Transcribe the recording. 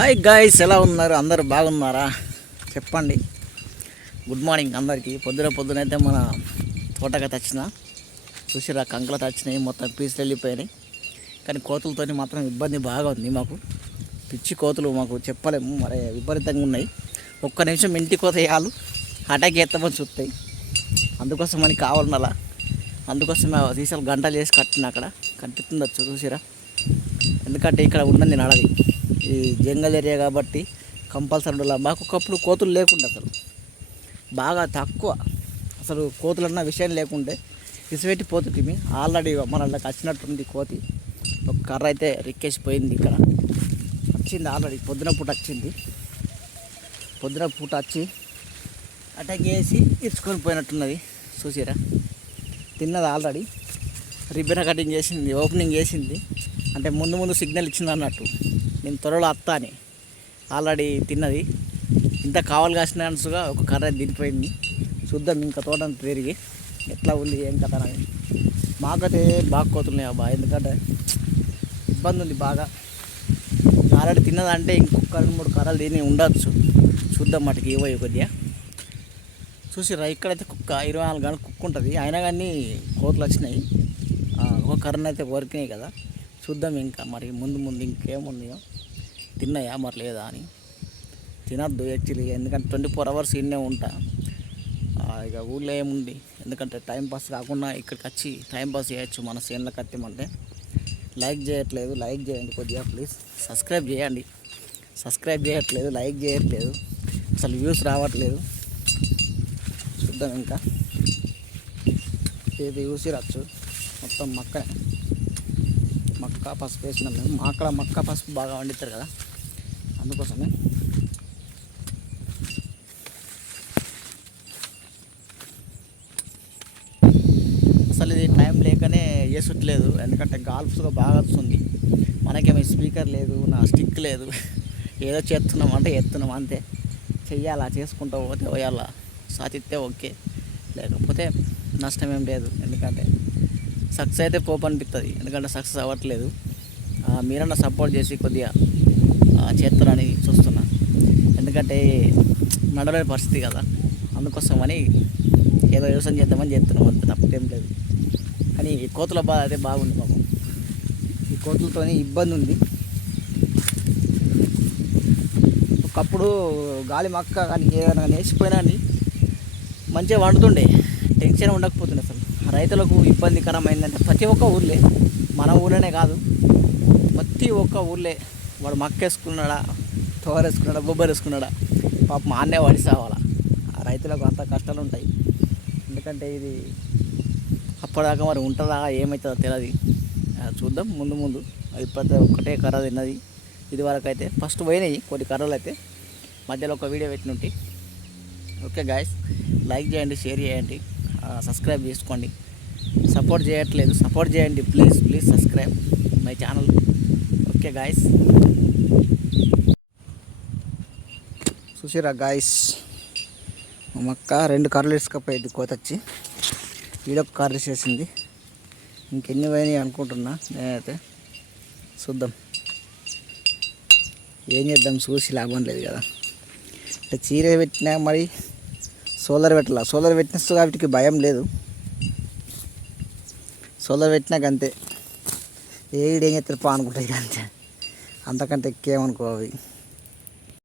Hi guys ఎలా ఉన్నారు? అందరు బాగున్నారా? చెప్పండి. గుడ్ మార్నింగ్ అందరికీ. పొద్దున పొద్దునైతే మన తోటగా తెచ్చిన చూసిరా కంకలు తెచ్చినాయి మొత్తం పీసులు వెళ్ళిపోయినాయి కానీ కోతులతో మాత్రం ఇబ్బంది బాగా ఉంది మాకు. పిచ్చి కోతులు మాకు చెప్పలేము. మరి విపరీతంగా ఉన్నాయి. ఒక్క నిమిషం ఇంటి కోత వేయాలు అటాక్ ఎత్తమని చూస్తాయి. అందుకోసం మనకి కావాలన్నలా అందుకోసం సీసాలు గంటలు చేసి కట్టిన అక్కడ. కనిపిస్తుండొచ్చు చూసిరా. ఎందుకంటే ఇక్కడ ఉన్నది నడది ఈ జంగల్ ఏరియా కాబట్టి కంపల్సరీ ఉండాలి. మాకు ఒకప్పుడు కోతులు లేకుండా అసలు. బాగా తక్కువ. అసలు కోతులన్న విషయం లేకుండే. ఇసుపెట్టి పోతుంది ఆల్రెడీ మనకి వచ్చినట్టుంది కోతి. ఒక కర్ర అయితే రిక్కేసిపోయింది ఇక్కడ. వచ్చింది ఆల్రెడీ. పొద్దున పూట వచ్చింది. పొద్దున పూట వచ్చి అటాక్ చేసి ఇచ్చుకొని పోయినట్టున్నది. చూసిరా? తిన్నది ఆల్రెడీ. రిబ్బన్ కటింగ్ చేసింది ఓపెనింగ్ చేసింది. అంటే ముందు ముందు సిగ్నల్ ఇచ్చింది అన్నట్టు. నేను త్వరలో వస్తా అని ఆల్రెడీ తిన్నది. ఇంత కావాలి కాసినట్టుగా ఒక కర్ర దిగిపోయింది చూద్దాం ఇంకా తోట పెరిగి ఎట్లా ఉంది ఏం కథ అని. మాకైతే బాగా కోతున్నాయి అబ్బా ఎందుకంటే ఇబ్బంది ఉంది బాగా. ఆల్రెడీ తిన్నదంటే ఇంకొక రెండు మూడు కర్రలు తిని ఉండొచ్చు. చూద్దాం మటుకి ఏవో కొద్దిగా. చూసిరా ఇక్కడైతే కుక్క ఇరవై నాలుగు గంటలు కుక్క ఉంటుంది అయినా కానీ కోతులు వచ్చినాయి. ఒక కర్రనైతే అయితే కొరికినాయి కదా. చూద్దాం ఇంకా మరి ముందు ముందు ఇంకేమున్నాయో తిన్నాయా మరి లేదా అని. తినద్దు యాక్చువల్లీ ఎందుకంటే ట్వంటీ ఫోర్ అవర్స్ ఇన్నే ఉంటా. ఇక ఊళ్ళో ఏముంది? ఎందుకంటే టైంపాస్ కాకుండా ఇక్కడికి వచ్చి టైంపాస్ చేయొచ్చు మన సీన్లకు కట్టమంటే లైక్ చేయట్లేదు లైక్ చేయండి కొద్దిగా ప్లీజ్ సబ్స్క్రైబ్ చేయండి. సబ్స్క్రైబ్ చేయట్లేదు లైక్ చేయట్లేదు. అసలు వ్యూస్ రావట్లేదు. చూద్దాం ఇంకా. ఇది చూసి రచ్చు మొత్తం మక్కనే. మక్క పసుపు వేసినాం మేము. మా అక్కడ మక్క పసుపు బాగా వండుతారు కదా. అందుకోసమే. అసలు ఇది టైం లేకనే వేసట్లేదు. ఎందుకంటే గాల్ఫ్స్గా బాగా వస్తుంది. మనకేమో స్పీకర్ లేదు నా స్టిక్ లేదు. ఏదో చేస్తున్నాం అంటే ఎత్తున్నాం అంతే. చెయ్యాలా చేసుకుంటూ పోతే పోయాలా. సాధిస్తే ఓకే. లేకపోతే నష్టం ఏం లేదు. ఎందుకంటే సక్సెస్ అయితే పోపు అనిపిస్తుంది ఎందుకంటే సక్సెస్ అవ్వట్లేదు. మీరన్నా సపోర్ట్ చేసి కొద్దిగా చేస్తారని చూస్తున్నా. ఎందుకంటే నడవలేని పరిస్థితి కదా. అందుకోసమని ఏదో వ్యవసాయం చేద్దామని చేస్తున్నాం అంత తప్పేం లేదు. కానీ ఈ కోతుల బాధ అయితే బాగుంది మాకు. ఈ కోతులతోనే ఇబ్బంది ఉంది. ఒకప్పుడు గాలి మక్క కానీ ఏదైనా నేసిపోయినా అని మంచిగా వండుతుండే. టెన్షన్ ఉండకపోతుండే అసలు. రైతులకు ఇబ్బందికరమైందంటే ప్రతి ఒక్క ఊర్లే. మన ఊళ్ళోనే కాదు. ప్రతి ఒక్క ఊర్లే వాడు మక్కేసుకున్నాడా తోరేసుకున్నాడా బొబ్బరేసుకున్నాడా. పాప మా అన్నే వాడి సావాలా. ఆ రైతులకు అంత కష్టాలు ఉంటాయి ఎందుకంటే ఇది అప్పటిదాకా మరి ఉంటుందా ఏమవుతుందో తెలియదు చూద్దాం ముందు ముందు. అది ప్రతి ఒక్కటే కర్ర తిన్నది. ఇది వరకు అయితే ఫస్ట్ పోయినాయి కొన్ని కర్రలు అయితే మధ్యలో ఒక వీడియో పెట్టినట్టు ఓకే గాయస్ లైక్ చేయండి షేర్ చేయండి. సబ్స్క్రైబ్ చేసుకోండి. సపోర్ట్ చేయట్లేదు. సపోర్ట్ చేయండి please please subscribe my channel okay guys చూసిరా గాయస్ మా అక్క రెండు కర్రలు ఇసుకపోయింది కోతొచ్చి వీడొక కర్ర చేసింది ఇంకెన్ని పోయినాయి అనుకుంటున్నా నేనైతే. చూద్దాం. ఏం చేద్దాం? చూసి లాభం లేదు కదా. చీర పెట్టినా మరి సోలార్ పెట్టాల? సోలార్ పెట్టిన వాటికి భయం లేదు. సోలార్ పెట్టినాక అంతే ఏడు ఏం చేస్తారు అనుకుంటాయి అంతే. అంతకంటే ఎక్కేమనుకో అవి.